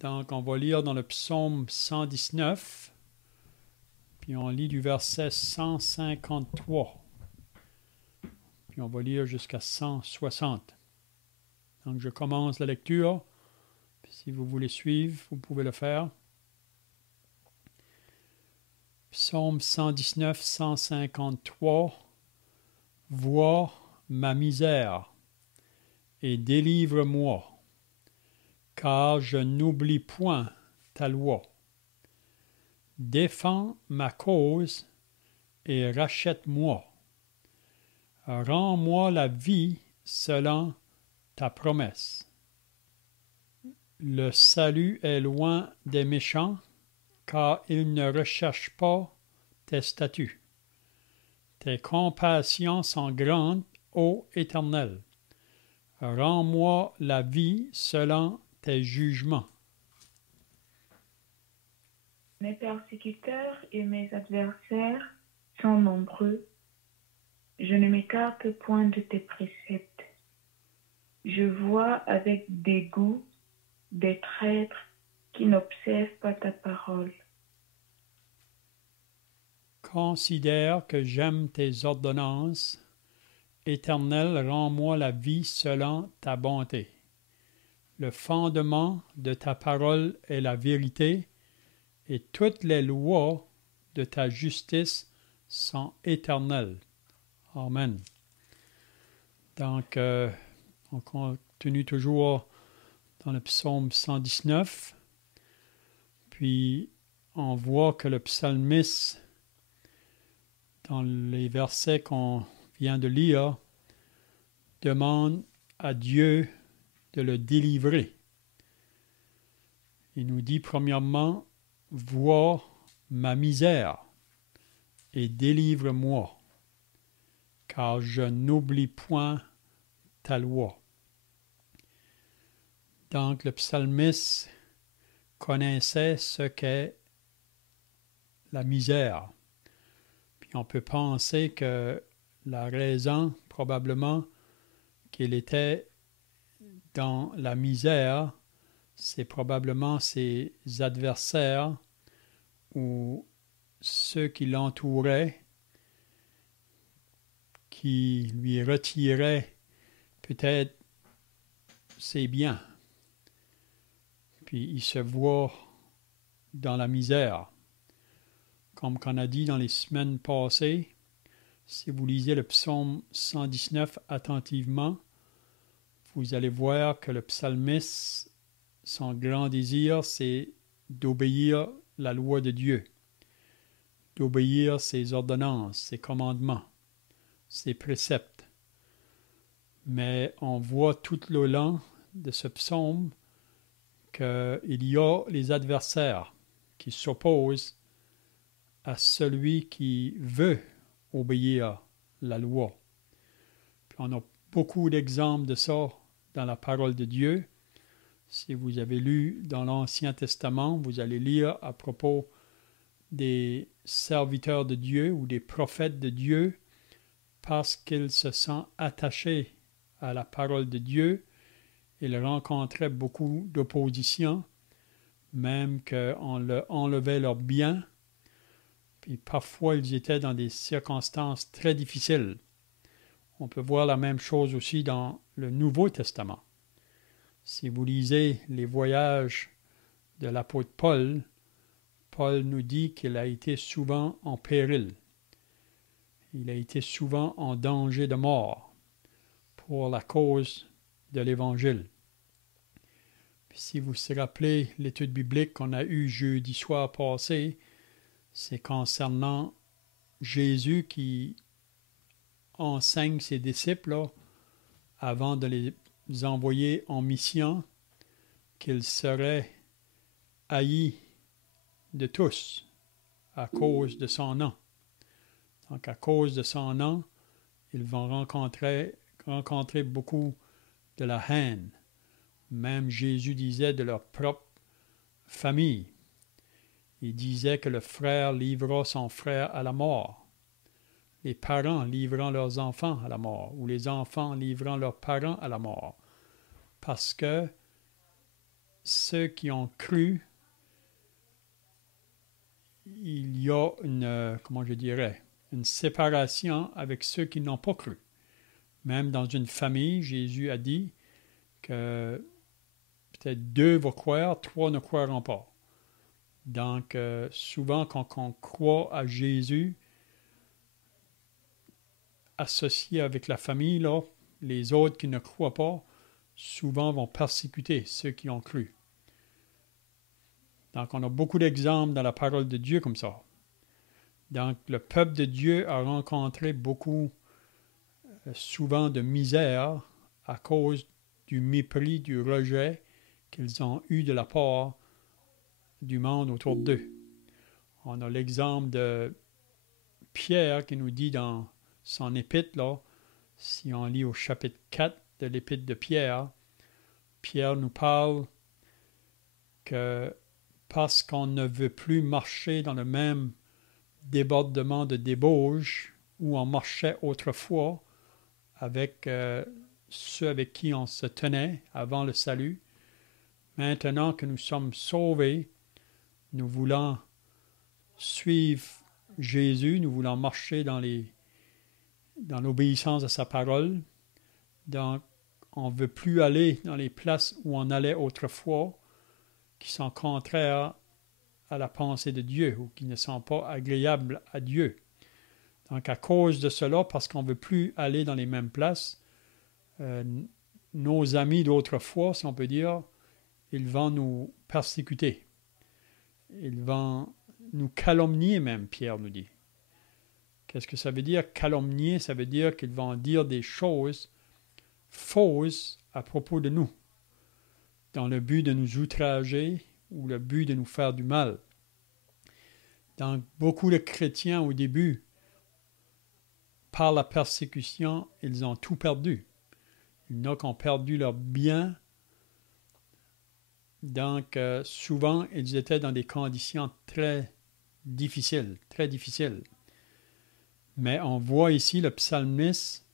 Donc, on va lire dans le psaume 119, puis on lit du verset 153, puis on va lire jusqu'à 160. Donc, je commence la lecture, puis si vous voulez suivre, vous pouvez le faire. Psaume 119, 153. Vois ma misère et délivre-moi, car je n'oublie point ta loi. Défends ma cause et rachète-moi. Rends-moi la vie selon ta promesse. Le salut est loin des méchants, car ils ne recherchent pas tes statuts. Tes compassions sont grandes, ô Éternel. Rends-moi la vie selon tes jugements. Mes persécuteurs et mes adversaires sont nombreux. Je ne m'écarte point de tes préceptes. Je vois avec dégoût des traîtres qui n'observent pas ta parole. Considère que j'aime tes ordonnances. Éternel, rends-moi la vie selon ta bonté. Le fondement de ta parole est la vérité, et toutes les lois de ta justice sont éternelles. Amen. Donc, on continue toujours dans le psaume 119, puis on voit que le psalmiste, dans les versets qu'on vient de lire, demande à Dieu de le délivrer. Il nous dit premièrement, vois ma misère et délivre-moi, car je n'oublie point ta loi. Donc le psalmiste connaissait ce qu'est la misère. Puis on peut penser que la raison, probablement, qu'il était dans la misère, c'est probablement ses adversaires ou ceux qui l'entouraient, qui lui retiraient peut-être ses biens. Puis il se voit dans la misère. Comme qu'on a dit dans les semaines passées, si vous lisez le psaume 119 attentivement, vous allez voir que le psalmiste, son grand désir, c'est d'obéir la loi de Dieu, d'obéir ses ordonnances, ses commandements, ses préceptes. Mais on voit tout le long de ce psaume qu'il y a les adversaires qui s'opposent à celui qui veut obéir la loi. Puis on a beaucoup d'exemples de ça dans la parole de Dieu. Si vous avez lu dans l'Ancien Testament, vous allez lire à propos des serviteurs de Dieu ou des prophètes de Dieu parce qu'ils se sont attachés à la parole de Dieu. Ils rencontraient beaucoup d'opposition, même qu'on leur enlevait leurs biens. Puis parfois, ils étaient dans des circonstances très difficiles. On peut voir la même chose aussi dans le Nouveau Testament. Si vous lisez les voyages de l'apôtre Paul, Paul nous dit qu'il a été souvent en péril. Il a été souvent en danger de mort pour la cause de l'Évangile. Puis si vous vous rappelez l'étude biblique qu'on a eue jeudi soir passé, c'est concernant Jésus qui enseigne ses disciples là, avant de les envoyer en mission, qu'ils seraient haïs de tous à cause de son nom. Donc à cause de son nom, ils vont rencontrer beaucoup de la haine. Même Jésus disait de leur propre famille. Il disait que le frère livrera son frère à la mort. Les parents livreront leurs enfants à la mort, ou les enfants livreront leurs parents à la mort. Parce que ceux qui ont cru, il y a comment je dirais, une séparation avec ceux qui n'ont pas cru. Même dans une famille, Jésus a dit que peut-être 2 vont croire, 3 ne croiront pas. Donc, souvent, quand on croit à Jésus, associé avec la famille, là, les autres qui ne croient pas, souvent vont persécuter ceux qui ont cru. Donc, on a beaucoup d'exemples dans la parole de Dieu comme ça. Donc, le peuple de Dieu a rencontré beaucoup, souvent, de misère à cause du mépris, du rejet qu'ils ont eu de la part du monde autour d'eux. On a l'exemple de Pierre qui nous dit dans son épître, là, si on lit au chapitre 4 de l'épître de Pierre, Pierre nous parle que parce qu'on ne veut plus marcher dans le même débordement de débauche où on marchait autrefois avec ceux avec qui on se tenait avant le salut, maintenant que nous sommes sauvés, nous voulons suivre Jésus, nous voulons marcher dans l'obéissance à sa parole. Donc, on ne veut plus aller dans les places où on allait autrefois, qui sont contraires à la pensée de Dieu ou qui ne sont pas agréables à Dieu. Donc, à cause de cela, parce qu'on ne veut plus aller dans les mêmes places, nos amis d'autrefois, si on peut dire, ils vont nous persécuter. Ils vont nous calomnier même, Pierre nous dit. Qu'est-ce que ça veut dire, calomnier? Ça veut dire qu'ils vont dire des choses fausses à propos de nous, dans le but de nous outrager ou le but de nous faire du mal. Donc, beaucoup de chrétiens, au début, par la persécution, ils ont tout perdu. Il y en a qui ont perdu leurs biens. Donc, souvent, ils étaient dans des conditions très difficiles, très difficiles. Mais on voit ici le psalmiste,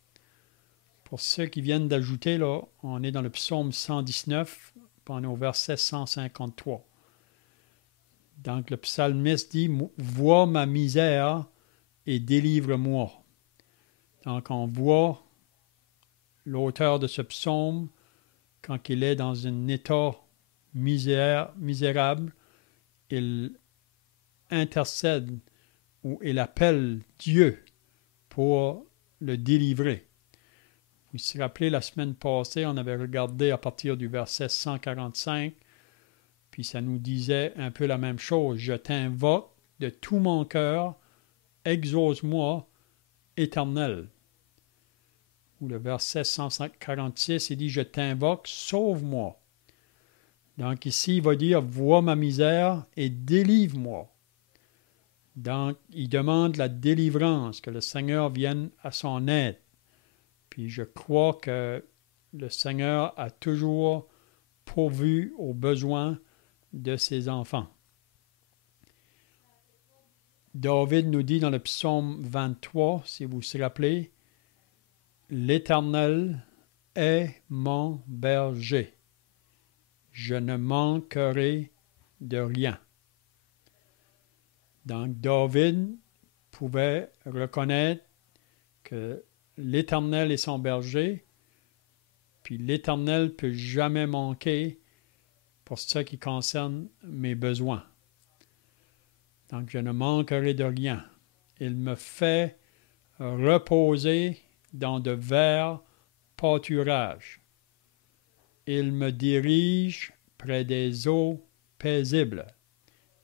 pour ceux qui viennent d'ajouter, là, on est dans le psaume 119, on est au verset 153. Donc, le psalmiste dit « Vois ma misère et délivre-moi ». Donc, on voit l'auteur de ce psaume, quand il est dans un état misérable, il intercède ou il appelle Dieu pour le délivrer. Vous vous rappelez, la semaine passée, on avait regardé à partir du verset 145, puis ça nous disait un peu la même chose. « Je t'invoque de tout mon cœur, exauce-moi, Éternel. » Ou le verset 146, il dit « Je t'invoque, sauve-moi. » Donc ici, il va dire « Vois ma misère et délivre-moi. » Donc, il demande la délivrance, que le Seigneur vienne à son aide. Puis je crois que le Seigneur a toujours pourvu aux besoins de ses enfants. David nous dit dans le psaume 23, si vous vous rappelez, « L'Éternel est mon berger. Je ne manquerai de rien. » Donc, David pouvait reconnaître que l'Éternel est son berger, puis l'Éternel ne peut jamais manquer pour ce qui concerne mes besoins. Donc, je ne manquerai de rien. Il me fait reposer dans de verts pâturages. Il me dirige près des eaux paisibles.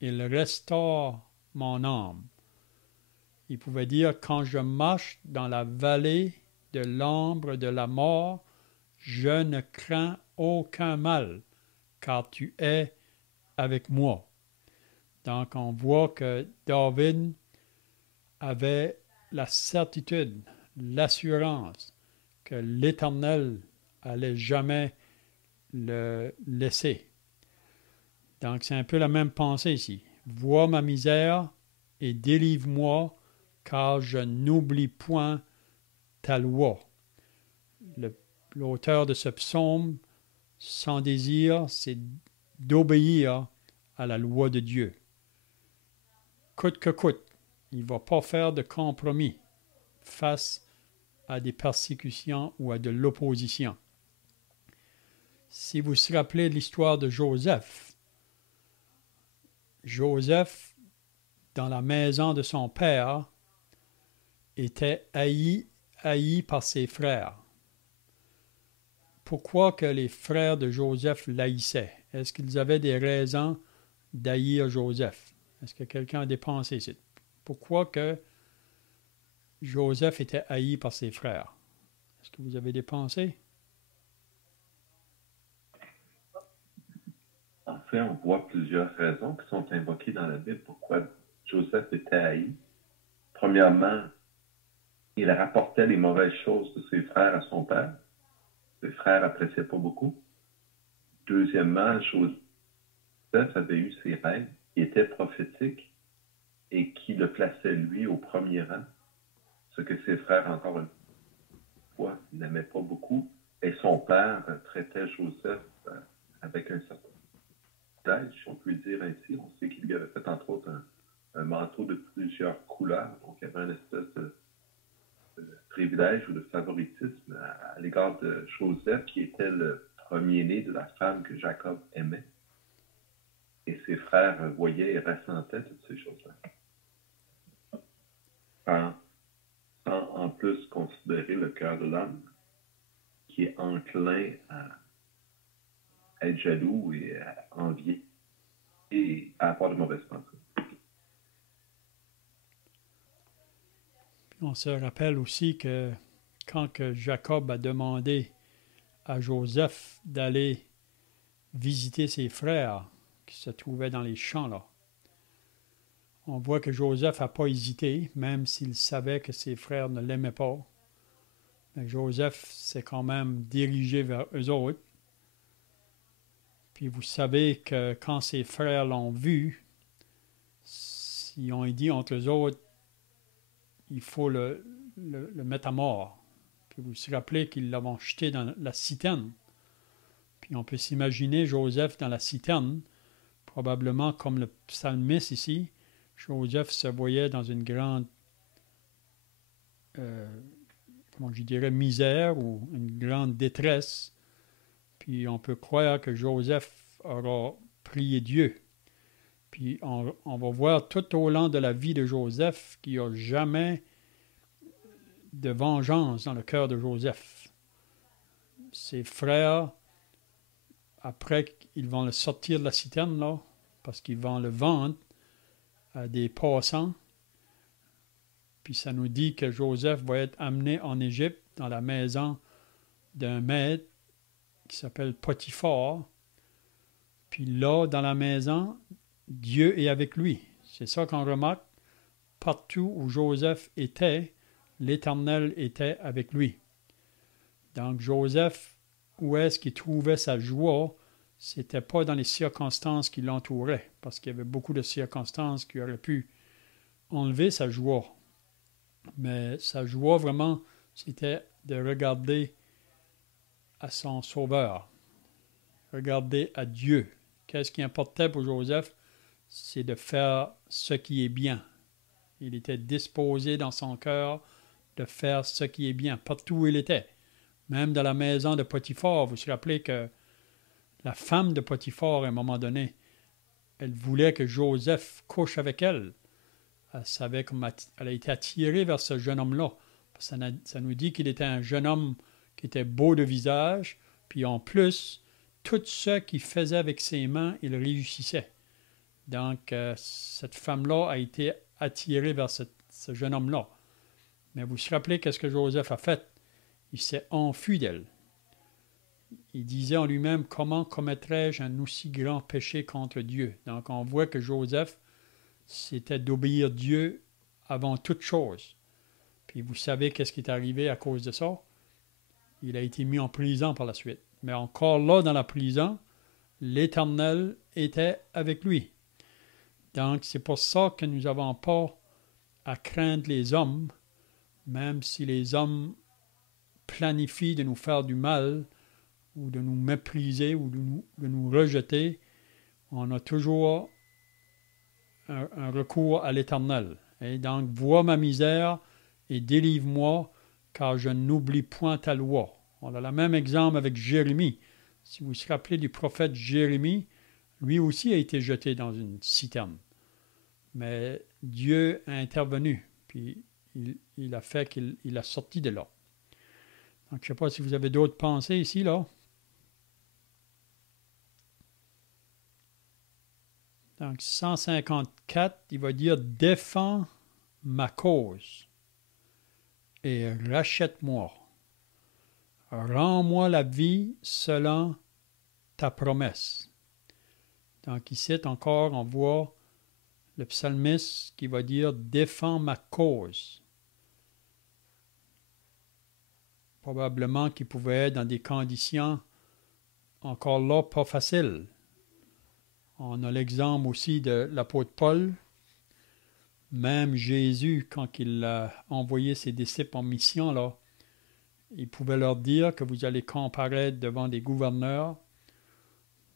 Il restaure mon âme. Il pouvait dire, quand je marche dans la vallée de l'ombre de la mort, je ne crains aucun mal, car tu es avec moi. Donc, on voit que David avait la certitude, l'assurance que l'Éternel allait jamais le laisser. Donc, c'est un peu la même pensée ici. Vois ma misère et délivre-moi, car je n'oublie point ta loi. L'auteur de ce psaume, son désir, c'est d'obéir à la loi de Dieu. Coûte que coûte, il ne va pas faire de compromis face à des persécutions ou à de l'opposition. Si vous vous rappelez de l'histoire de Joseph, Joseph, dans la maison de son père, était haï par ses frères. Pourquoi que les frères de Joseph l'haïssaient? Est-ce qu'ils avaient des raisons d'haïr Joseph? Est-ce que quelqu'un a des pensées ici? Pourquoi que Joseph était haï par ses frères? Est-ce que vous avez des pensées? En fait, on voit plusieurs raisons qui sont invoquées dans la Bible pourquoi Joseph était haï. Premièrement, il rapportait les mauvaises choses de ses frères à son père. Ses frères n'appréciaient pas beaucoup. Deuxièmement, Joseph avait eu ses rêves qui étaient prophétiques et qui le plaçaient lui au premier rang, ce que ses frères, encore une fois, n'aimaient pas beaucoup. Et son père traitait Joseph avec un certain privilège, si on peut dire ainsi. On sait qu'il lui avait fait, entre autres, un manteau de plusieurs couleurs. Donc, il y avait une espèce de privilège ou de favoritisme à l'égard de Joseph, qui était le premier-né de la femme que Jacob aimait. Et ses frères voyaient et ressentaient toutes ces choses-là. Sans en plus considérer le cœur de l'homme, qui est enclin à être jaloux et à envier et à avoir de mauvaises pensées. On se rappelle aussi que quand que Jacob a demandé à Joseph d'aller visiter ses frères qui se trouvaient dans les champs là, on voit que Joseph n'a pas hésité, même s'il savait que ses frères ne l'aimaient pas. Mais Joseph s'est quand même dirigé vers eux autres. Puis vous savez que quand ses frères l'ont vu, ils ont dit entre eux autres, il faut le mettre à mort. Puis vous vous rappelez qu'ils l'avaient jeté dans la citerne. Puis on peut s'imaginer Joseph dans la citerne, probablement comme le psalmiste ici. Joseph se voyait dans une grande, comment je dirais, misère ou une grande détresse. Puis on peut croire que Joseph aura prié Dieu. Puis on va voir tout au long de la vie de Joseph qu'il n'y a jamais de vengeance dans le cœur de Joseph. Ses frères, après, ils vont le sortir de la citerne, là, parce qu'ils vont le vendre à des passants. Puis ça nous dit que Joseph va être amené en Égypte, dans la maison d'un maître qui s'appelle Potiphar. Puis là, dans la maison, Dieu est avec lui. C'est ça qu'on remarque. Partout où Joseph était, l'Éternel était avec lui. Donc Joseph, où est-ce qu'il trouvait sa joie? C'était pas dans les circonstances qui l'entouraient, parce qu'il y avait beaucoup de circonstances qui auraient pu enlever sa joie. Mais sa joie, vraiment, c'était de regarder à son Sauveur, regarder à Dieu. Qu'est-ce qui importait pour Joseph? C'est de faire ce qui est bien. Il était disposé dans son cœur de faire ce qui est bien, partout où il était. Même dans la maison de Potiphar, vous vous rappelez que la femme de Potiphar, à un moment donné, elle voulait que Joseph couche avec elle. Elle savait comment elle a été attirée vers ce jeune homme-là. Ça nous dit qu'il était un jeune homme qui était beau de visage, puis en plus, tout ce qu'il faisait avec ses mains, il réussissait. Donc, cette femme-là a été attirée vers ce jeune homme-là. Mais vous vous rappelez qu'est-ce que Joseph a fait? Il s'est enfui d'elle. Il disait en lui-même, comment commettrais-je un aussi grand péché contre Dieu? Donc, on voit que Joseph, c'était d'obéir Dieu avant toute chose. Puis vous savez qu'est-ce qui est arrivé à cause de ça? Il a été mis en prison par la suite. Mais encore là, dans la prison, l'Éternel était avec lui. Donc, c'est pour ça que nous n'avons pas à craindre les hommes, même si les hommes planifient de nous faire du mal, ou de nous mépriser, ou de nous rejeter. on a toujours un recours à l'Éternel. Et donc, vois ma misère et délivre-moi, car je n'oublie point ta loi. On a le même exemple avec Jérémie. Si vous vous rappelez du prophète Jérémie, lui aussi a été jeté dans une citerne. Mais Dieu a intervenu, puis il a fait qu'il a sorti de là. Donc, je ne sais pas si vous avez d'autres pensées ici, là. Donc, 154, il va dire « Défends ma cause et rachète-moi. Rends-moi la vie selon ta promesse. » Donc, ici, encore, on voit le psalmiste qui va dire « Défends ma cause ». Probablement qu'il pouvait être dans des conditions encore là pas faciles. On a l'exemple aussi de l'apôtre Paul. Même Jésus, quand il a envoyé ses disciples en mission, là, il pouvait leur dire que vous allez comparaître devant des gouverneurs,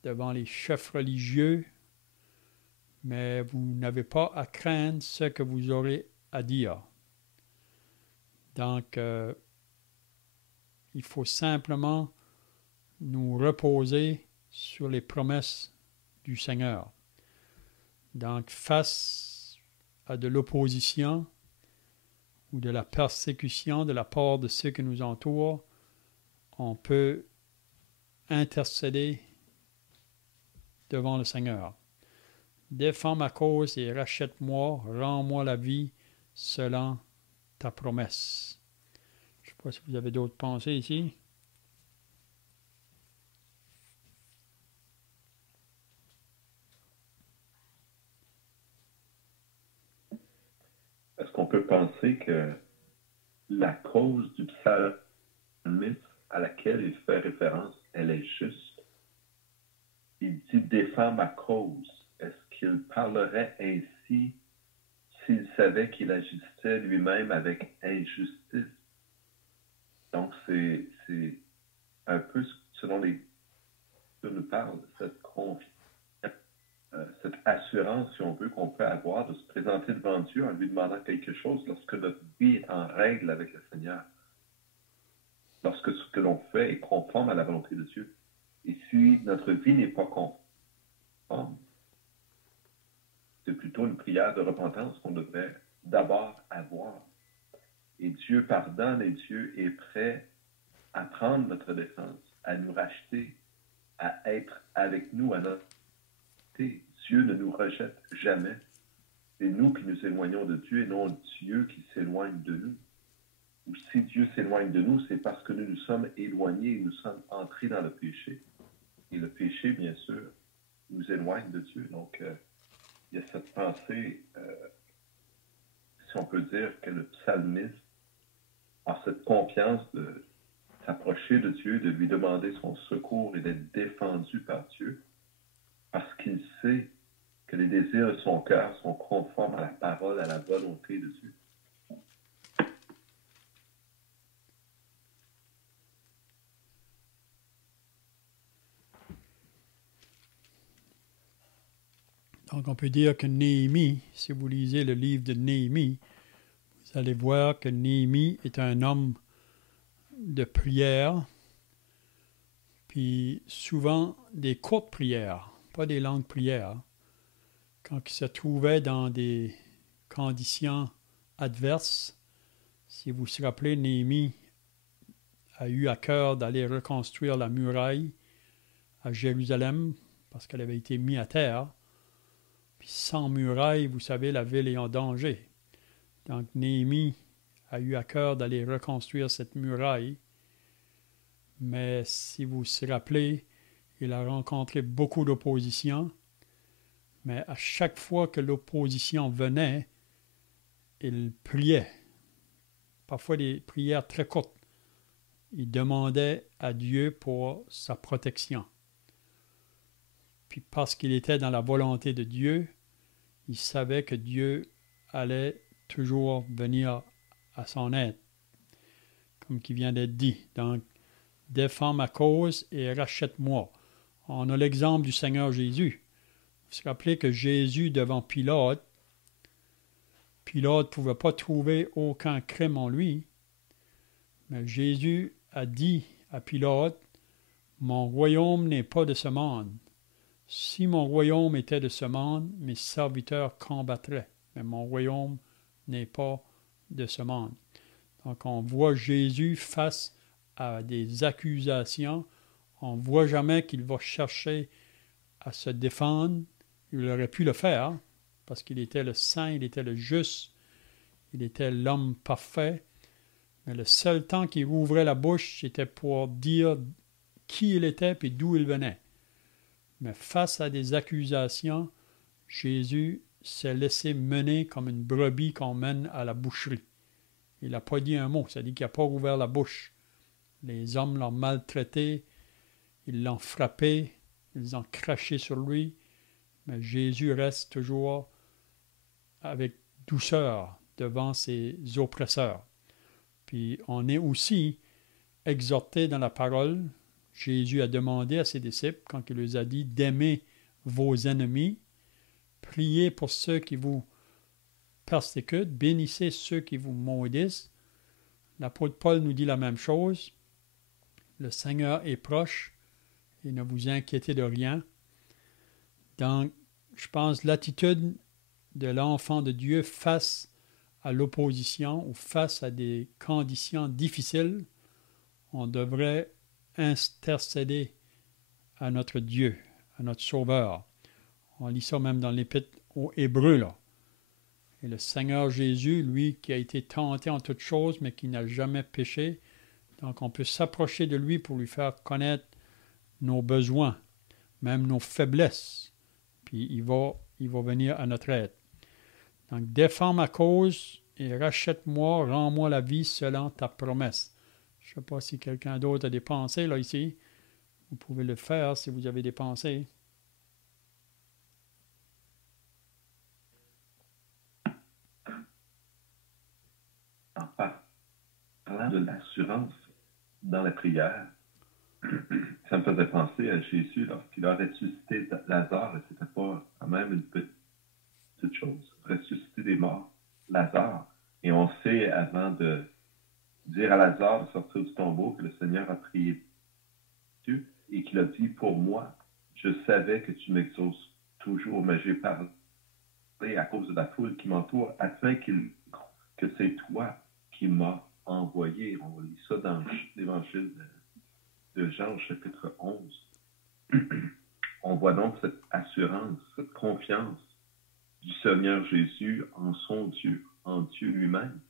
devant les chefs religieux, mais vous n'avez pas à craindre ce que vous aurez à dire. Donc, il faut simplement nous reposer sur les promesses du Seigneur. Donc, face à de l'opposition ou de la persécution de la part de ceux qui nous entourent, on peut intercéder devant le Seigneur. Défends ma cause et rachète-moi, rends-moi la vie selon ta promesse. Je ne sais pas si vous avez d'autres pensées ici. Est-ce qu'on peut penser que la cause du psalmiste à laquelle il fait référence, elle est juste? Il dit « défends ma cause ». Est-ce qu'il parlerait ainsi s'il savait qu'il agissait lui-même avec injustice? Donc, c'est un peu selon les que nous parle, cette confiance, cette assurance, si on veut, qu'on peut avoir de se présenter devant Dieu en lui demandant quelque chose lorsque notre vie est en règle avec le Seigneur. Lorsque ce que l'on fait est conforme à la volonté de Dieu. Et si notre vie n'est pas conforme, c'est plutôt une prière de repentance qu'on devrait d'abord avoir. Et Dieu pardonne et Dieu est prêt à prendre notre défense, à nous racheter, à être avec nous à notre côté. Dieu ne nous rejette jamais. C'est nous qui nous éloignons de Dieu et non Dieu qui s'éloigne de nous. Ou si Dieu s'éloigne de nous, c'est parce que nous nous sommes éloignés et nous sommes entrés dans le péché. Et le péché, bien sûr, nous éloigne de Dieu. Donc, il y a cette pensée, si on peut dire, que le psalmiste a cette confiance de s'approcher de Dieu, de lui demander son secours et d'être défendu par Dieu, parce qu'il sait que les désirs de son cœur sont conformes à la parole, à la volonté de Dieu. Donc, on peut dire que Néhémie, si vous lisez le livre de Néhémie, vous allez voir que Néhémie est un homme de prière, puis souvent des courtes prières, pas des longues prières. Quand il se trouvait dans des conditions adverses, si vous vous rappelez, Néhémie a eu à cœur d'aller reconstruire la muraille à Jérusalem parce qu'elle avait été mise à terre. Puis sans muraille, vous savez, la ville est en danger. Donc Néhémie a eu à cœur d'aller reconstruire cette muraille. Mais si vous vous rappelez, il a rencontré beaucoup d'opposition. Mais à chaque fois que l'opposition venait, il priait. Parfois des prières très courtes. Il demandait à Dieu pour sa protection. Puis parce qu'il était dans la volonté de Dieu, il savait que Dieu allait toujours venir à son aide, comme qui vient d'être dit. Donc, défends ma cause et rachète-moi. On a l'exemple du Seigneur Jésus. Vous vous rappelez que Jésus, devant Pilate, Pilate ne pouvait pas trouver aucun crime en lui, mais Jésus a dit à Pilate, « Mon royaume n'est pas de ce monde. Si mon royaume était de ce monde, mes serviteurs combattraient, mais mon royaume n'est pas de ce monde. » Donc on voit Jésus face à des accusations. On ne voit jamais qu'il va chercher à se défendre. Il aurait pu le faire, parce qu'il était le saint, il était le juste, il était l'homme parfait. Mais le seul temps qu'il ouvrait la bouche, c'était pour dire qui il était et d'où il venait. Mais face à des accusations, Jésus s'est laissé mener comme une brebis qu'on mène à la boucherie. Il n'a pas dit un mot, c'est-à-dire qu'il n'a pas ouvert la bouche. Les hommes l'ont maltraité, ils l'ont frappé, ils ont craché sur lui, mais Jésus reste toujours avec douceur devant ses oppresseurs. Puis on est aussi exhorté dans la parole. Jésus a demandé à ses disciples, quand il leur a dit d'aimer vos ennemis, priez pour ceux qui vous persécutent, bénissez ceux qui vous maudissent. L'apôtre Paul nous dit la même chose. Le Seigneur est proche et ne vous inquiétez de rien. Donc, je pense l'attitude de l'enfant de Dieu face à l'opposition ou face à des conditions difficiles, on devrait intercéder à notre Dieu, à notre Sauveur. On lit ça même dans l'Épître aux Hébreux, là. Et le Seigneur Jésus, lui, qui a été tenté en toutes choses, mais qui n'a jamais péché, donc on peut s'approcher de lui pour lui faire connaître nos besoins, même nos faiblesses, puis il va venir à notre aide. Donc, défends ma cause et rachète-moi, rends-moi la vie selon ta promesse. Je ne sais pas si quelqu'un d'autre a des pensées, là, ici. Vous pouvez le faire si vous avez des pensées. En parlant de l'assurance dans la prière, ça me faisait penser à Jésus lorsqu'il a ressuscité Lazare, et c'était pas quand même une petite chose, ressusciter des morts, Lazare. Et on sait, avant de dire à Lazare de sortir du tombeau, que le Seigneur a prié Dieu et qu'il a dit, pour moi, je savais que tu m'exauces toujours, mais j'ai parlé à cause de la foule qui m'entoure, afin que c'est toi qui m'as envoyé. On lit ça dans l'évangile de Jean, chapitre 11. On voit donc cette assurance, cette confiance du Seigneur Jésus en son Dieu, en Dieu lui-même.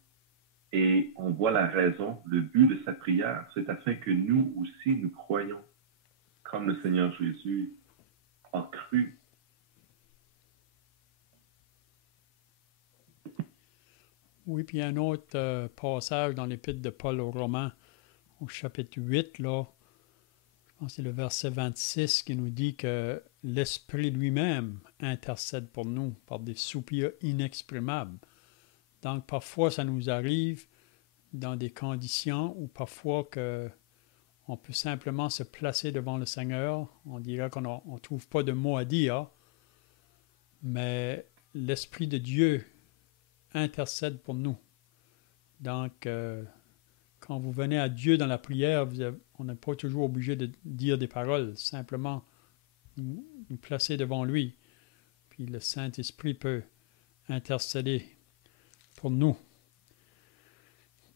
Et on voit la raison, le but de sa prière, c'est afin que nous aussi nous croyons, comme le Seigneur Jésus a cru. Oui, puis il y a un autre passage dans l'Épître de Paul aux Romains, au chapitre 8, là, je pense que c'est le verset 26 qui nous dit que l'Esprit lui-même intercède pour nous par des soupirs inexprimables. Donc, parfois, ça nous arrive dans des conditions où parfois on peut simplement se placer devant le Seigneur. On dirait qu'on ne trouve pas de mots à dire, mais l'Esprit de Dieu intercède pour nous. Donc, quand vous venez à Dieu dans la prière, on n'est pas toujours obligé de dire des paroles, simplement nous placer devant lui. Puis le Saint-Esprit peut intercéder pour nous.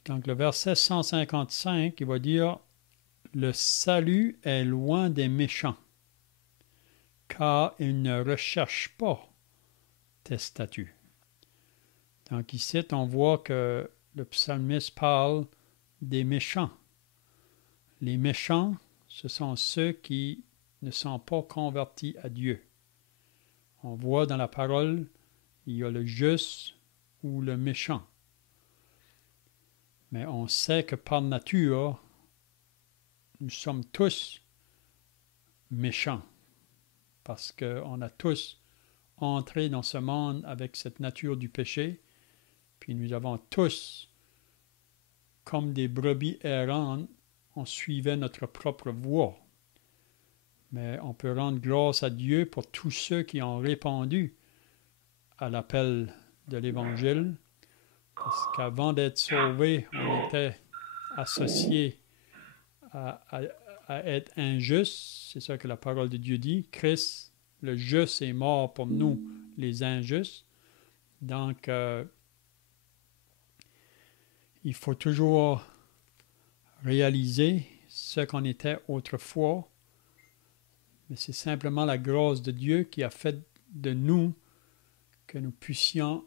Donc le verset 155, il va dire « Le salut est loin des méchants, car ils ne recherchent pas tes statuts. » Donc ici, on voit que le psalmiste parle des méchants. Les méchants, ce sont ceux qui ne sont pas convertis à Dieu. On voit dans la parole, il y a le juste ou le méchant. Mais on sait que par nature, nous sommes tous méchants, parce qu'on a tous entré dans ce monde avec cette nature du péché, puis nous avons tous, comme des brebis errantes, on suivait notre propre voie. Mais on peut rendre grâce à Dieu pour tous ceux qui ont répondu à l'appel de l'Évangile. Parce qu'avant d'être sauvés, on était associés à être injustes. C'est ça que la parole de Dieu dit. Christ, le juste, est mort pour nous, les injustes. Donc, il faut toujours réaliser ce qu'on était autrefois. Mais c'est simplement la grâce de Dieu qui a fait de nous que nous puissions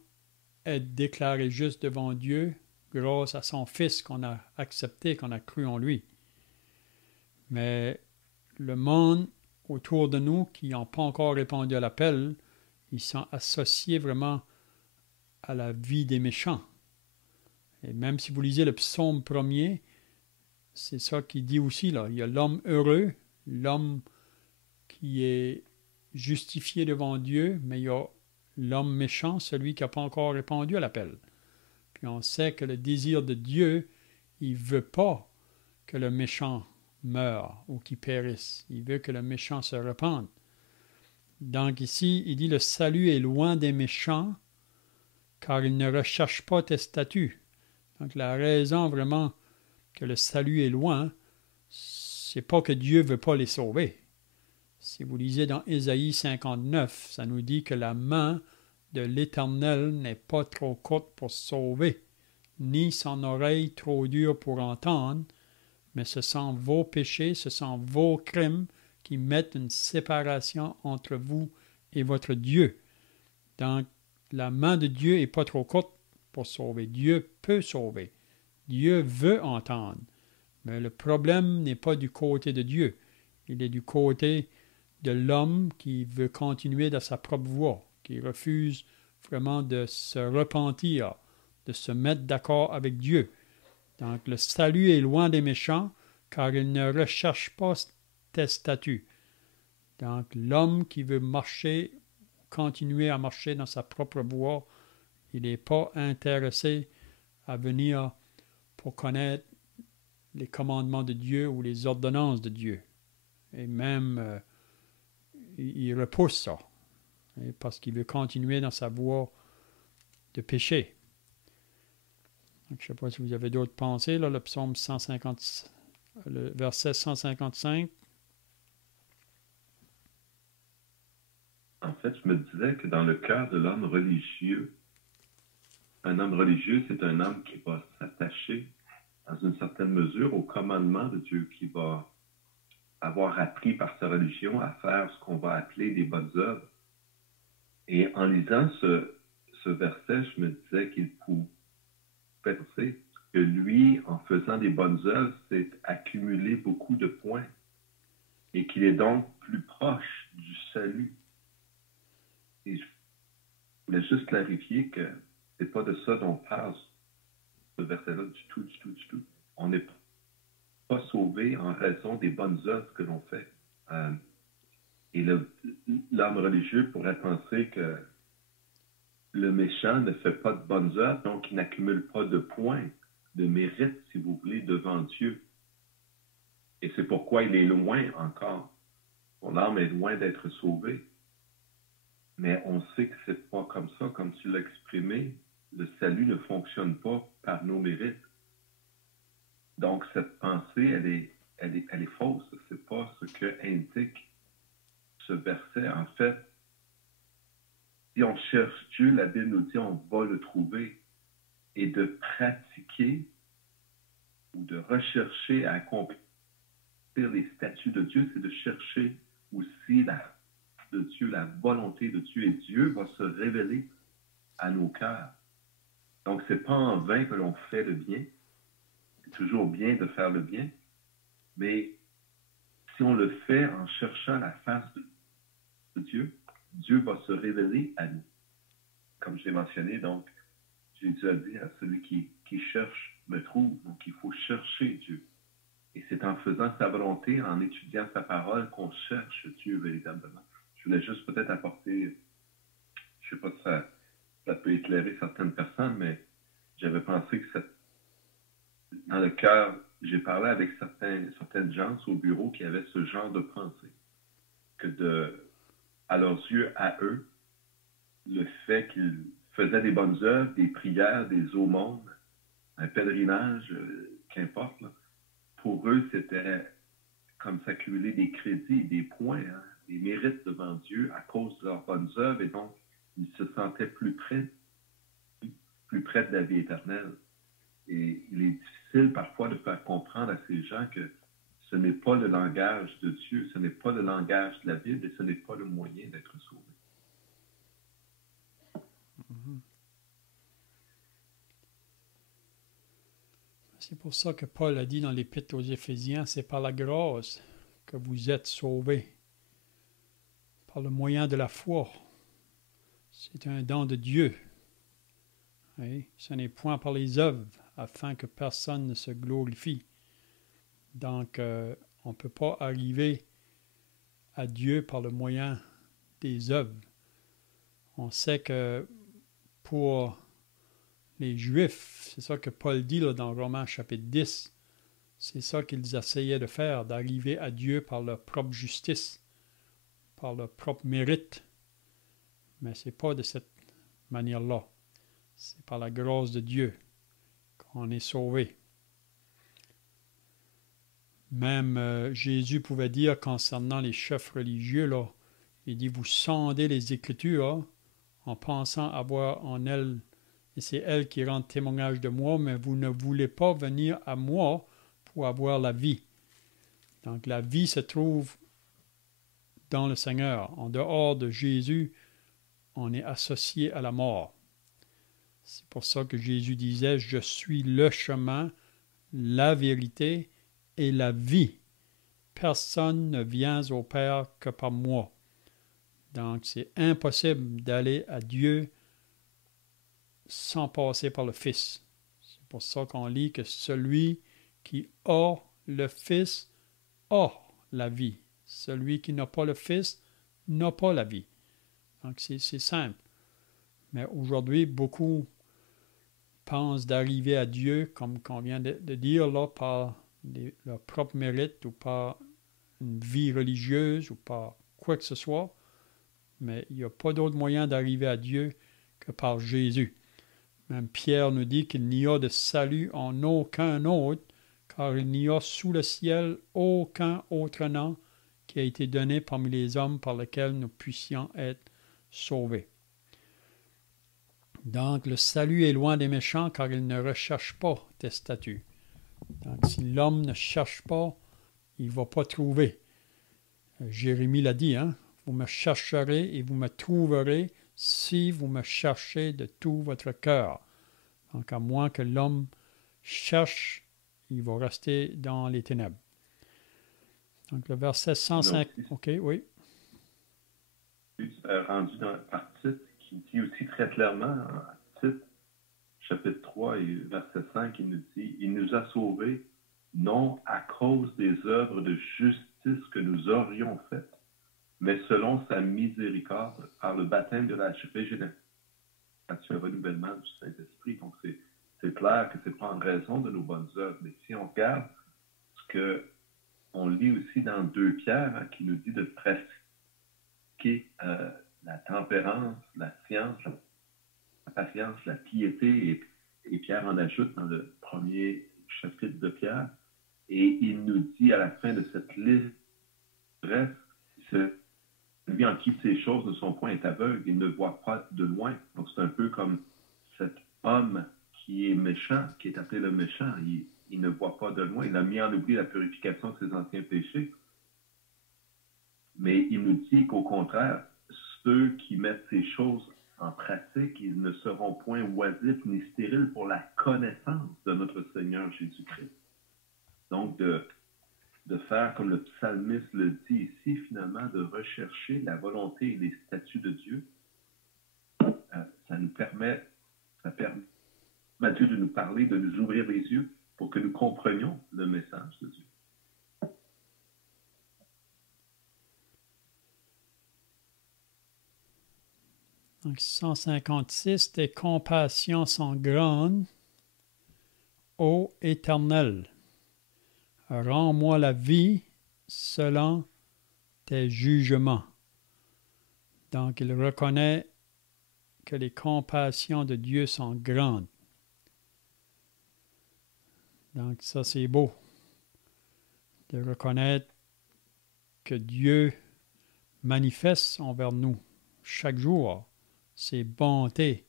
être déclarés justes devant Dieu grâce à son Fils qu'on a accepté, qu'on a cru en lui. Mais le monde autour de nous qui n'ont pas encore répondu à l'appel, ils sont associés vraiment à la vie des méchants. Et même si vous lisez le psaume 1er, c'est ça qu'il dit aussi là. Il y a l'homme heureux, l'homme qui est justifié devant Dieu, mais il y a l'homme méchant, celui qui n'a pas encore répondu à l'appel. Puis on sait que le désir de Dieu, il ne veut pas que le méchant meure ou qu'il périsse. Il veut que le méchant se repente. Donc ici, il dit le salut est loin des méchants, car ils ne recherchent pas tes statuts. Donc la raison vraiment que le salut est loin, c'est pas que Dieu ne veut pas les sauver. Si vous lisez dans Ésaïe 59, ça nous dit que la main de l'Éternel n'est pas trop courte pour sauver, ni son oreille trop dure pour entendre, mais ce sont vos péchés, ce sont vos crimes qui mettent une séparation entre vous et votre Dieu. Donc, la main de Dieu n'est pas trop courte pour sauver. Dieu peut sauver. Dieu veut entendre. Mais le problème n'est pas du côté de Dieu. Il est du côté de l'homme qui veut continuer dans sa propre voie, qui refuse vraiment de se repentir, de se mettre d'accord avec Dieu. Donc, le salut est loin des méchants, car ils ne recherchent pas tes statuts. Donc, l'homme qui veut marcher, continuer à marcher dans sa propre voie, il n'est pas intéressé à venir pour connaître les commandements de Dieu ou les ordonnances de Dieu. Et même, il repousse ça, parce qu'il veut continuer dans sa voie de péché. Donc, je ne sais pas si vous avez d'autres pensées, là, le psaume 150, le verset 155. En fait, je me disais que dans le cœur de l'homme religieux, un homme religieux, c'est un homme qui va s'attacher dans une certaine mesure au commandement de Dieu, qui va avoir appris par sa religion à faire ce qu'on va appeler des bonnes œuvres. Et en lisant ce verset, je me disais qu'il pouvait penser que lui, en faisant des bonnes œuvres, c'est accumuler beaucoup de points et qu'il est donc plus proche du salut. Et je voulais juste clarifier que c'est pas de ça dont parle ce verset-là du tout, du tout, du tout. On n'est pas sauvé en raison des bonnes œuvres que l'on fait. Et l'homme religieux pourrait penser que le méchant ne fait pas de bonnes œuvres, donc il n'accumule pas de points, de mérite, si vous voulez, devant Dieu. Et c'est pourquoi il est loin encore. Son âme est loin d'être sauvée. Mais on sait que c'est pas comme ça, comme tu l'as exprimé. Le salut ne fonctionne pas par nos mérites. Donc, cette pensée, elle est fausse. C'est pas ce que indique ce verset. En fait, si on cherche Dieu, la Bible nous dit on va le trouver. Et de pratiquer ou de rechercher à accomplir les statuts de Dieu, c'est de chercher aussi de Dieu, la volonté de Dieu. Et Dieu va se révéler à nos cœurs. Donc, c'est pas en vain que l'on fait le bien. C'est toujours bien de faire le bien. Mais si on le fait en cherchant la face de Dieu, Dieu va se révéler à nous. Comme je l'ai mentionné, donc, Jésus a dit à celui qui cherche me trouve. Donc, il faut chercher Dieu. Et c'est en faisant sa volonté, en étudiant sa parole, qu'on cherche Dieu véritablement. Je voulais juste peut-être apporter, je ne sais pas si ça peut éclairer certaines personnes, mais j'avais pensé que dans le cœur, j'ai parlé avec certaines gens au bureau qui avaient ce genre de pensée. que à leurs yeux, à eux, le fait qu'ils faisaient des bonnes œuvres, des prières, des aumônes, un pèlerinage, qu'importe, là, pour eux, c'était comme s'accumuler des crédits, des points, hein, des mérites devant Dieu à cause de leurs bonnes œuvres, et donc ils se sentaient plus près de la vie éternelle. Et il est difficile parfois de faire comprendre à ces gens que ce n'est pas le langage de Dieu, ce n'est pas le langage de la Bible, et ce n'est pas le moyen d'être sauvé. C'est pour ça que Paul a dit dans l'Épître aux Éphésiens, c'est par la grâce que vous êtes sauvés, par le moyen de la foi. C'est un don de Dieu. Oui, ce n'est point par les œuvres, afin que personne ne se glorifie. Donc, on ne peut pas arriver à Dieu par le moyen des œuvres. On sait que pour les Juifs, c'est ça que Paul dit là, dans Romains chapitre 10, c'est ça qu'ils essayaient de faire, d'arriver à Dieu par leur propre justice, par leur propre mérite. Mais ce n'est pas de cette manière-là. C'est par la grâce de Dieu qu'on est sauvé. Même Jésus pouvait dire concernant les chefs religieux, là, il dit, vous sondez les Écritures en pensant avoir en elles, et c'est elles qui rendent témoignage de moi, mais vous ne voulez pas venir à moi pour avoir la vie. Donc la vie se trouve dans le Seigneur. En dehors de Jésus, on est associé à la mort. C'est pour ça que Jésus disait, je suis le chemin, la vérité et la vie. Personne ne vient au Père que par moi. Donc, c'est impossible d'aller à Dieu sans passer par le Fils. C'est pour ça qu'on lit que celui qui a le Fils a la vie. Celui qui n'a pas le Fils n'a pas la vie. Donc, c'est simple. Mais aujourd'hui, beaucoup pensent d'arriver à Dieu, comme qu'on vient de dire, là, par leur propre mérite ou par une vie religieuse ou par quoi que ce soit. Mais il n'y a pas d'autre moyen d'arriver à Dieu que par Jésus. Même Pierre nous dit qu'il n'y a de salut en aucun autre, car il n'y a sous le ciel aucun autre nom qui a été donné parmi les hommes par lequel nous puissions être sauvés. Donc, le salut est loin des méchants, car ils ne recherchent pas tes statuts. Donc, si l'homme ne cherche pas, il ne va pas trouver. Jérémie l'a dit, hein? Vous me chercherez et vous me trouverez si vous me cherchez de tout votre cœur. Donc, à moins que l'homme cherche, il va rester dans les ténèbres. Donc, le verset 105. OK, oui. Rendu par titre, qui dit aussi très clairement, titre, chapitre 3 et verset 5, il nous dit, il nous a sauvés, non à cause des œuvres de justice que nous aurions faites, mais selon sa miséricorde, par le baptême de la régénération, un renouvellement du Saint-Esprit. Donc, c'est clair que ce n'est pas en raison de nos bonnes œuvres. Mais si on regarde ce qu'on lit aussi dans 2 Pierre, hein, qui nous dit de pratiquer la tempérance, la science, la patience, la piété, et Pierre en ajoute dans le premier chapitre de Pierre, et il nous dit à la fin de cette liste, bref, celui en qui ces choses ne sont point est aveugle, il ne voit pas de loin. Donc c'est un peu comme cet homme qui est méchant, qui est appelé le méchant, il ne voit pas de loin, il a mis en oubli la purification de ses anciens péchés. Mais il nous dit qu'au contraire, ceux qui mettent ces choses en pratique, ils ne seront point oisifs ni stériles pour la connaissance de notre Seigneur Jésus-Christ. Donc, de faire, comme le psalmiste le dit ici, finalement, de rechercher la volonté et les statuts de Dieu, ça permet à Dieu de nous parler, de nous ouvrir les yeux pour que nous comprenions le message de Dieu. Donc, 156, tes compassions sont grandes, ô Éternel. Rends-moi la vie selon tes jugements. Donc, il reconnaît que les compassions de Dieu sont grandes. Donc, ça, c'est beau de reconnaître que Dieu manifeste envers nous chaque jour ses bontés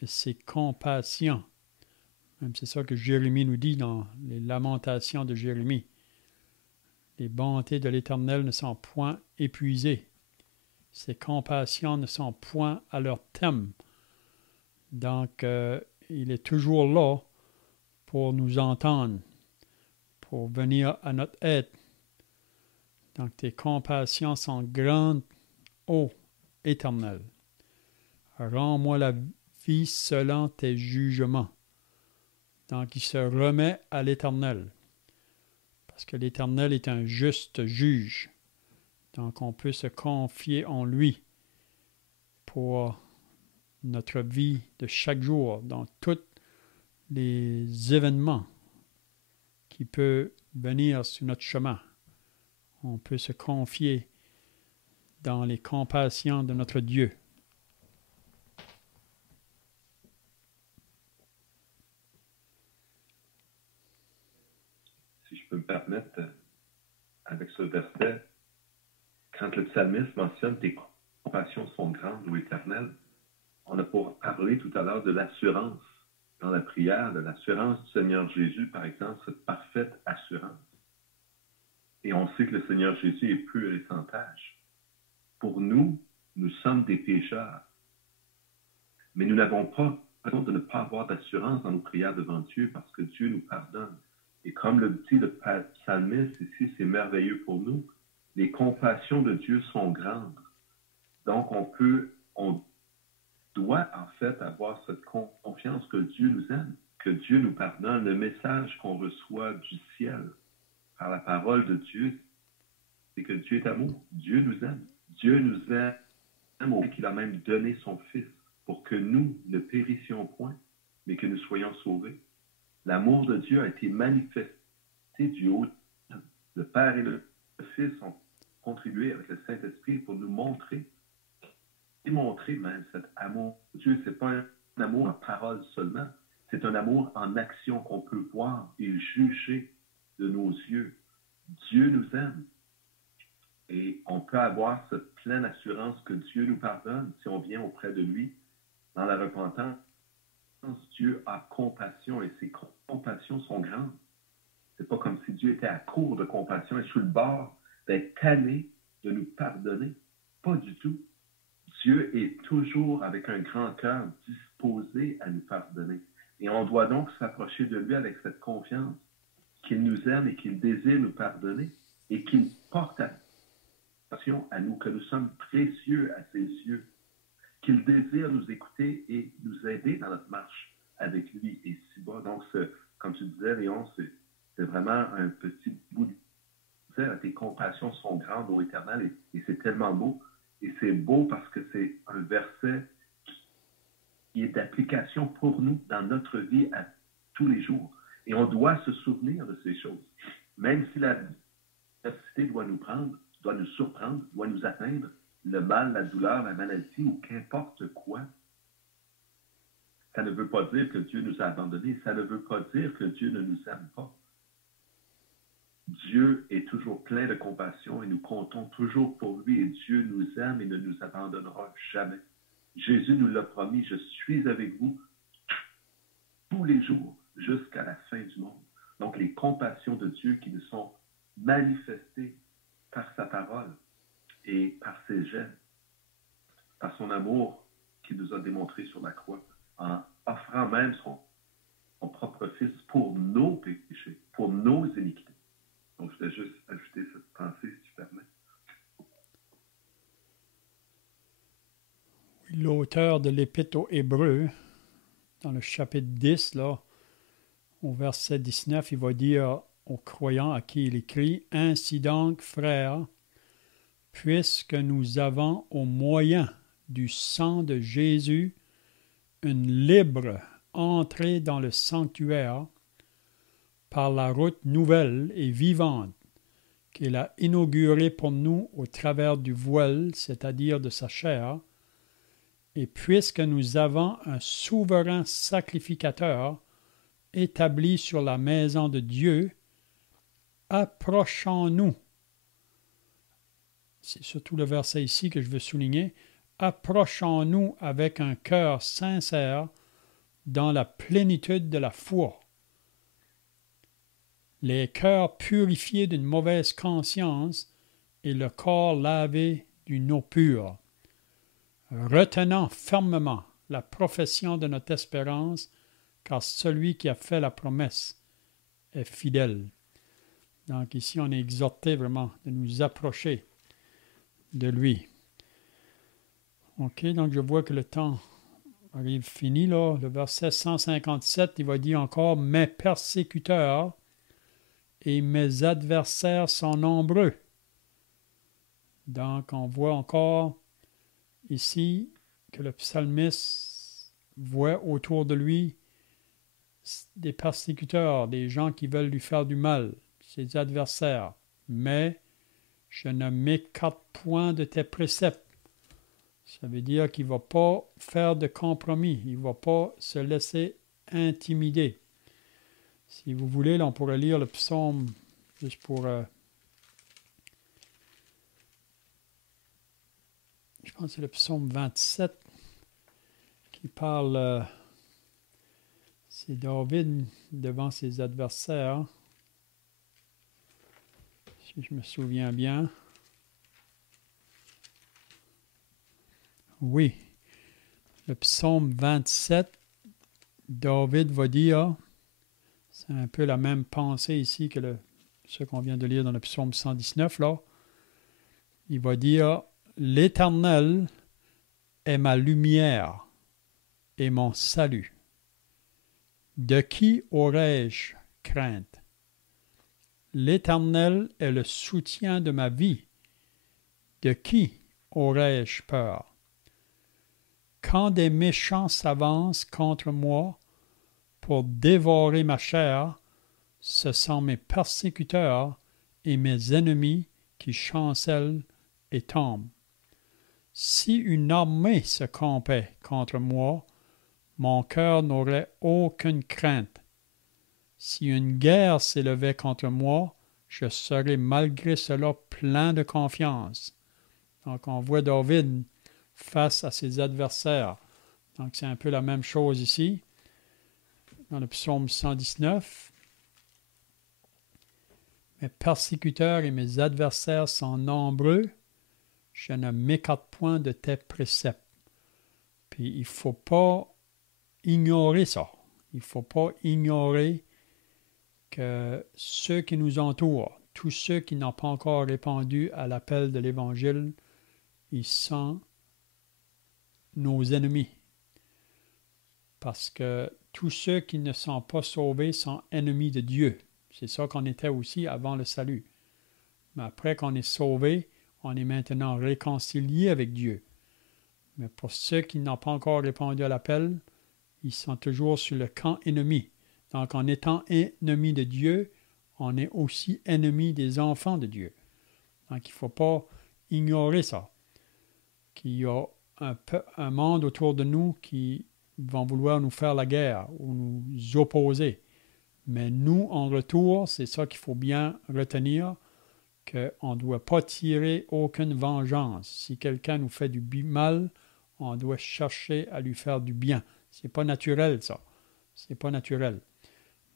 et ses compassions. Même c'est ça que Jérémie nous dit dans les lamentations de Jérémie. Les bontés de l'Éternel ne sont point épuisées. Ses compassions ne sont point à leur terme. Donc, il est toujours là pour nous entendre, pour venir à notre aide. Donc, tes compassions sont grandes, ô Éternel. Rends-moi la vie selon tes jugements. Donc, il se remet à l'Éternel. Parce que l'Éternel est un juste juge. Donc, on peut se confier en lui pour notre vie de chaque jour, dans tous les événements qui peuvent venir sur notre chemin. On peut se confier dans les compassions de notre Dieu. Si je peux me permettre, avec ce verset, quand le psalmiste mentionne tes compassions sont grandes ou éternelles, on a parlé tout à l'heure de l'assurance dans la prière, de l'assurance du Seigneur Jésus, par exemple, cette parfaite assurance. Et on sait que le Seigneur Jésus est pur et sans tache. Pour nous, nous sommes des pécheurs. Mais nous n'avons pas raison de ne pas avoir d'assurance dans nos prières devant Dieu parce que Dieu nous pardonne. Et comme le dit le psalmiste ici, c'est merveilleux pour nous. Les compassions de Dieu sont grandes. Donc, on doit en fait avoir cette confiance que Dieu nous aime, que Dieu nous pardonne. Le message qu'on reçoit du ciel par la parole de Dieu, c'est que Dieu est amour. Dieu nous aime. Dieu nous aime au point qu'il a même donné son Fils pour que nous ne périssions point, mais que nous soyons sauvés. L'amour de Dieu a été manifesté du haut. Le Père et le Fils ont contribué avec le Saint-Esprit pour nous montrer, démontrer même cet amour. Dieu, ce n'est pas un amour en parole seulement, c'est un amour en action qu'on peut voir et juger de nos yeux. Dieu nous aime. Et on peut avoir cette pleine assurance que Dieu nous pardonne si on vient auprès de lui dans la repentance. Dieu a compassion et ses compassions sont grandes. C'est pas comme si Dieu était à court de compassion et sur le bord d'être tanné de nous pardonner. Pas du tout. Dieu est toujours avec un grand cœur disposé à nous pardonner. Et on doit donc s'approcher de lui avec cette confiance qu'il nous aime et qu'il désire nous pardonner et qu'il porte attention à nous, que nous sommes précieux à ses yeux, qu'il désire nous écouter et nous aider dans notre marche avec lui et si bas. Donc, comme tu disais, Léon, c'est vraiment un petit bout de terre. Tes compassions sont grandes, ô Éternel, et c'est tellement beau. Et c'est beau parce que c'est un verset qui est d'application pour nous dans notre vie à tous les jours. Et on doit se souvenir de ces choses. Même si la adversité doit nous prendre, doit nous surprendre, doit nous atteindre, le mal, la douleur, la maladie ou qu'importe quoi, ça ne veut pas dire que Dieu nous a abandonnés. Ça ne veut pas dire que Dieu ne nous aime pas. Dieu est toujours plein de compassion et nous comptons toujours pour lui et Dieu nous aime et ne nous abandonnera jamais. Jésus nous l'a promis, je suis avec vous tous les jours jusqu'à la fin du monde. Donc les compassions de Dieu qui nous sont manifestées par sa parole et par ses gestes, par son amour qu'il nous a démontré sur la croix, en offrant même son propre Fils pour nos péchés, pour nos iniquités. Donc, je voulais juste ajouter cette pensée, si tu permets. L'auteur de l'Épître aux Hébreux, dans le chapitre 10, là, au verset 19, il va dire aux croyants à qui il écrit « Ainsi donc, frères, puisque nous avons au moyen du sang de Jésus une libre entrée dans le sanctuaire par la route nouvelle et vivante qu'il a inauguré pour nous au travers du voile, c'est-à-dire de sa chair, et puisque nous avons un souverain sacrificateur établi sur la maison de Dieu, approchons-nous. C'est surtout le verset ici que je veux souligner. Approchons-nous avec un cœur sincère dans la plénitude de la foi. Les cœurs purifiés d'une mauvaise conscience et le corps lavé d'une eau pure. Retenant fermement la profession de notre espérance, car celui qui a fait la promesse est fidèle. Donc ici, on est exhorté vraiment de nous approcher de lui. OK, donc je vois que le temps arrive fini, là. Le verset 157, il va dire encore « Mes persécuteurs et mes adversaires sont nombreux. » Donc, on voit encore ici que le psalmiste voit autour de lui des persécuteurs, des gens qui veulent lui faire du mal, ses adversaires. Mais je ne m'écarte point de tes préceptes. Ça veut dire qu'il ne va pas faire de compromis, il ne va pas se laisser intimider. Si vous voulez, là, on pourrait lire le psaume juste pour... je pense que c'est le psaume 27 qui parle... c'est David devant ses adversaires, si je me souviens bien. Oui, le psaume 27, David va dire, c'est un peu la même pensée ici que ce qu'on vient de lire dans le psaume 119, là. Il va dire, « L'Éternel est ma lumière et mon salut. De qui aurais-je crainte? L'Éternel est le soutien de ma vie. De qui aurais-je peur? Quand des méchants s'avancent contre moi pour dévorer ma chair, ce sont mes persécuteurs et mes ennemis qui chancellent et tombent. Si une armée se campait contre moi, mon cœur n'aurait aucune crainte. Si une guerre s'élevait contre moi, je serais malgré cela plein de confiance. » Donc on voit David face à ses adversaires. Donc c'est un peu la même chose ici, dans le psaume 119. « Mes persécuteurs et mes adversaires sont nombreux, je ne m'écarte point de tes préceptes. » Puis il ne faut pas ignorer ça. Il ne faut pas ignorer que ceux qui nous entourent, tous ceux qui n'ont pas encore répondu à l'appel de l'Évangile, ils sont nos ennemis. Parce que tous ceux qui ne sont pas sauvés sont ennemis de Dieu. C'est ça qu'on était aussi avant le salut. Mais après qu'on est sauvé, on est maintenant réconcilié avec Dieu. Mais pour ceux qui n'ont pas encore répondu à l'appel, ils sont toujours sur le camp ennemi. Donc, en étant ennemi de Dieu, on est aussi ennemi des enfants de Dieu. Donc, il ne faut pas ignorer ça. Qu'il y a un monde autour de nous qui vont vouloir nous faire la guerre ou nous opposer. Mais nous, en retour, c'est ça qu'il faut bien retenir, qu'on ne doit pas tirer aucune vengeance. Si quelqu'un nous fait du mal, on doit chercher à lui faire du bien. C'est pas naturel, ça. C'est pas naturel.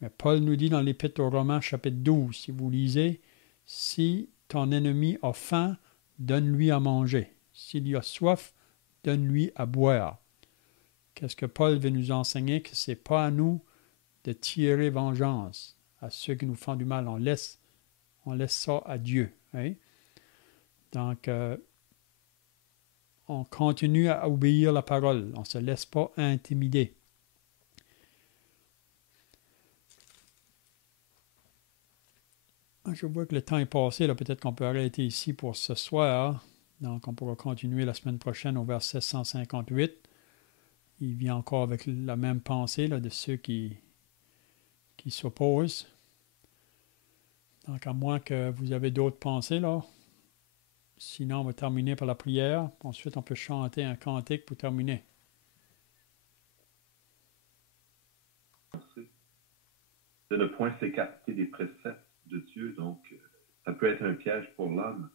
Mais Paul nous dit dans l'Épître aux Romains, chapitre 12, si vous lisez, « Si ton ennemi a faim, donne-lui à manger. S'il y a soif, donne-lui à boire. » Qu'est-ce que Paul veut nous enseigner? Que ce n'est pas à nous de tirer vengeance à ceux qui nous font du mal. On laisse ça à Dieu. Hein? Donc, on continue à obéir la parole. On ne se laisse pas intimider. Je vois que le temps est passé. Là, peut-être qu'on peut arrêter ici pour ce soir. Donc, on pourra continuer la semaine prochaine au verset 158. Il vient encore avec la même pensée là, de ceux qui s'opposent. Donc, à moins que vous avez d'autres pensées, là. Sinon, on va terminer par la prière. Ensuite, on peut chanter un cantique pour terminer. De ne point s'écarter des préceptes de Dieu, donc ça peut être un piège pour l'homme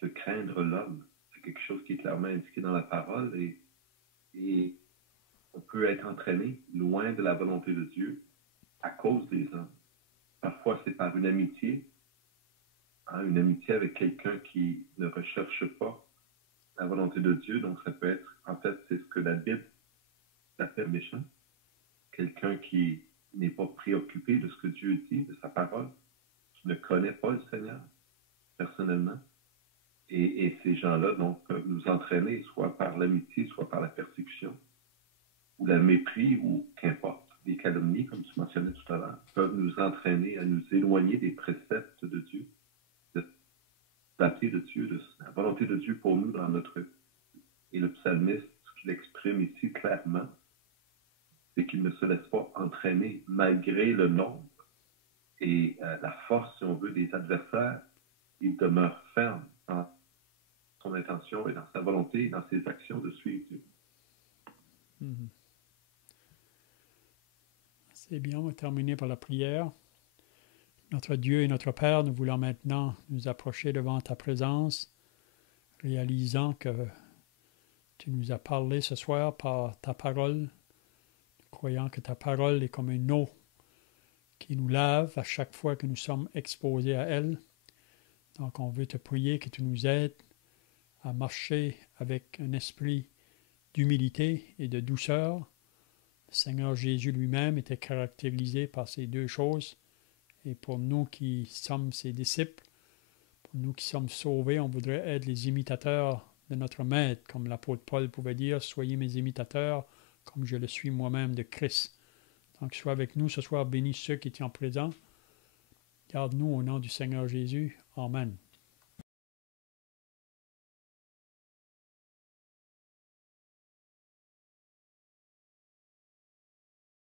de craindre l'homme. C'est quelque chose qui est clairement indiqué dans la parole et on peut être entraîné loin de la volonté de Dieu à cause des hommes. Parfois, c'est par une amitié avec quelqu'un qui ne recherche pas la volonté de Dieu. Donc, ça peut être, en fait, c'est ce que la Bible appelle méchant. Quelqu'un qui n'est pas préoccupé de ce que Dieu dit, de sa parole, qui ne connaît pas le Seigneur personnellement. Et ces gens-là, donc, peuvent nous entraîner, soit par l'amitié, soit par la persécution, ou le mépris, ou qu'importe. Les calomnies, comme tu mentionnais tout à l'heure, peuvent nous entraîner à nous éloigner des préceptes de Dieu, de la volonté de Dieu, de la volonté de Dieu pour nous dans notre vie. Et le psalmiste, ce qu'il exprime ici clairement, c'est qu'il ne se laisse pas entraîner malgré le nombre et la force, si on veut, des adversaires. Il demeure ferme dans son intention et dans sa volonté et dans ses actions de suivre Dieu. C'est bien, on va terminer par la prière. Notre Dieu et notre Père, nous voulons maintenant nous approcher devant ta présence, réalisant que tu nous as parlé ce soir par ta parole, croyant que ta parole est comme une eau qui nous lave à chaque fois que nous sommes exposés à elle. Donc on veut te prier que tu nous aides à marcher avec un esprit d'humilité et de douceur. Le Seigneur Jésus lui-même était caractérisé par ces deux choses. Et pour nous qui sommes ses disciples, pour nous qui sommes sauvés, on voudrait être les imitateurs de notre Maître, comme l'apôtre Paul pouvait dire, « Soyez mes imitateurs, comme je le suis moi-même de Christ. » Donc, sois avec nous ce soir, bénis ceux qui étaient présents. Garde-nous au nom du Seigneur Jésus. Amen.